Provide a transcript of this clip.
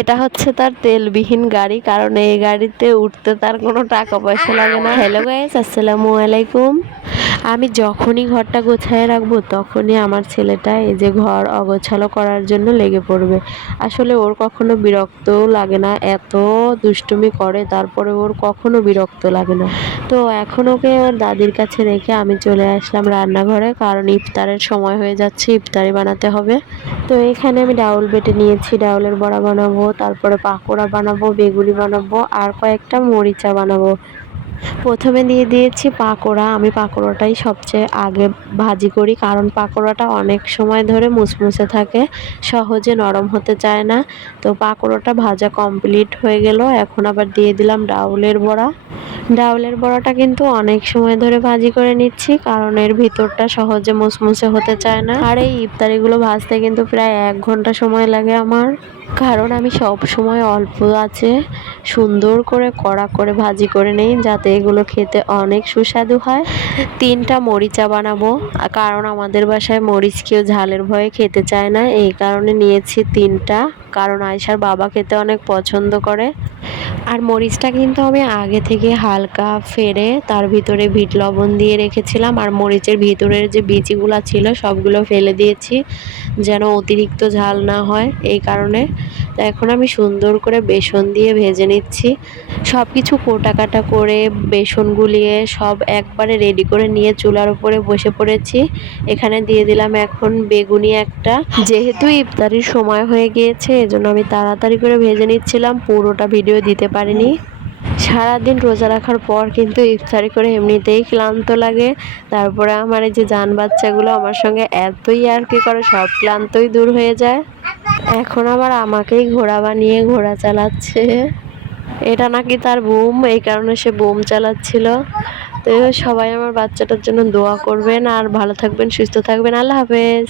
এটা হচ্ছে তার তেলবিহীন গাড়ি, কারণ এই গাড়িতে উঠতে তার কোনো টাকা পয়সা লাগে না। হ্যালো গাইস, আসসালামু আলাইকুম। আমি যখনই ঘরটা গোছায় রাখবো তখনই আমার ছেলেটা এই যে ঘর অগোছালো করার জন্য লেগে পড়বে। আসলে ওর কখনো বিরক্তও লাগে না, এত দুষ্টুমি করে, তারপরে ওর কখনো বিরক্ত লাগে না। তো এখন ওকে ওর দাদির কাছে রেখে আমি চলে আসলাম রান্নাঘরে, কারণ ইফতারের সময় হয়ে যাচ্ছে, ইফতারি বানাতে হবে। তো এখানে আমি ডাউল বেটে নিয়েছি, ডাউলের বড়া বানাবো, তারপরে পাকোড়া বানাবো, বেগুনি বানাবো, আর কয়েকটা মরিচা বানাবো। প্রথমে দিয়ে দিয়েছি পাকোড়া। আমি পাকোড়াটাই সবচেয়ে আগে ভাজি করি, কারণ পাকোড়াটা অনেক সময় ধরে মুচমুচে থাকে, সহজে নরম হতে চায় না। তো পাকোড়াটা ভাজা কমপ্লিট হয়ে গেল। এখন আবার দিয়ে দিলাম ডাউলের বড়া। ডাউলের বড়াটা কিন্তু অনেক সময় ধরে ভাজি করে নিচ্ছি, কারণ এর ভিতরটা সহজে মুচমুচে হতে চায় না। আর এই ইফতারিগুলো ভাজতে কিন্তু প্রায় 1 ঘন্টা সময় লাগে আমার, কারণ আমি সব সময় অল্প আছে সুন্দর করে কড়া করে ভাজি করে নেই, যাতে এগুলো খেতে অনেক সুস্বাদু হয়। 3টা মরিচা বানাবো, কারণ আমাদের বাসায় মরিচ কেউ ঝালের ভয়ে খেতে চায় না, এই কারণে নিয়েছি 3টা, কারণ আয়েশার বাবা খেতে অনেক পছন্দ করে। আর মরিচটা কিন্তু আমি আগে থেকে হালকা ফেড়ে তার ভিতরে বিট লবণ দিয়ে রেখেছিলাম, আর মরিচের ভিতরের যে বীজগুলো ছিল সবগুলো ফেলে দিয়েছি, যেন অতিরিক্ত ঝাল না হয়, এই কারণে। তো এখন আমি সুন্দর করে বেসন দিয়ে ভেজে নিচ্ছি। সব কিছু কোটা কাটা করে বেসন গুলিয়ে সব একবারে রেডি করে নিয়ে চুলার উপরে বসে পড়েছি। এখানে দিয়ে দিলাম এখন বেগুনি একটা। যেহেতু ইফতারির সময় হয়ে গিয়েছে, এজন্য আমি তাড়াতাড়ি করে ভেজে নিচ্ছিলাম, পুরোটা ভিডিও দিতে পারিনি। সারাদিন রোজা রাখার পর কিন্তু ইফতারি করে এমনিতেই ক্লান্ত লাগে, তারপরে আমার এই যে জান বাচ্চাগুলো আমার সঙ্গে এতই আর কি করে, সব ক্লান্তই দূর হয়ে যায়। এখন আবার আমাকেই ঘোড়া বানিয়ে ঘোড়া চালাচ্ছে। এটা নাকি তার বুম, এই কারণে সে বুম চালাচ্ছিল। তো সবাই আমার বাচ্চাটার জন্য দোয়া করবেন, আর ভালো থাকবেন, সুস্থ থাকবেন। আল্লাহ হাফেজ।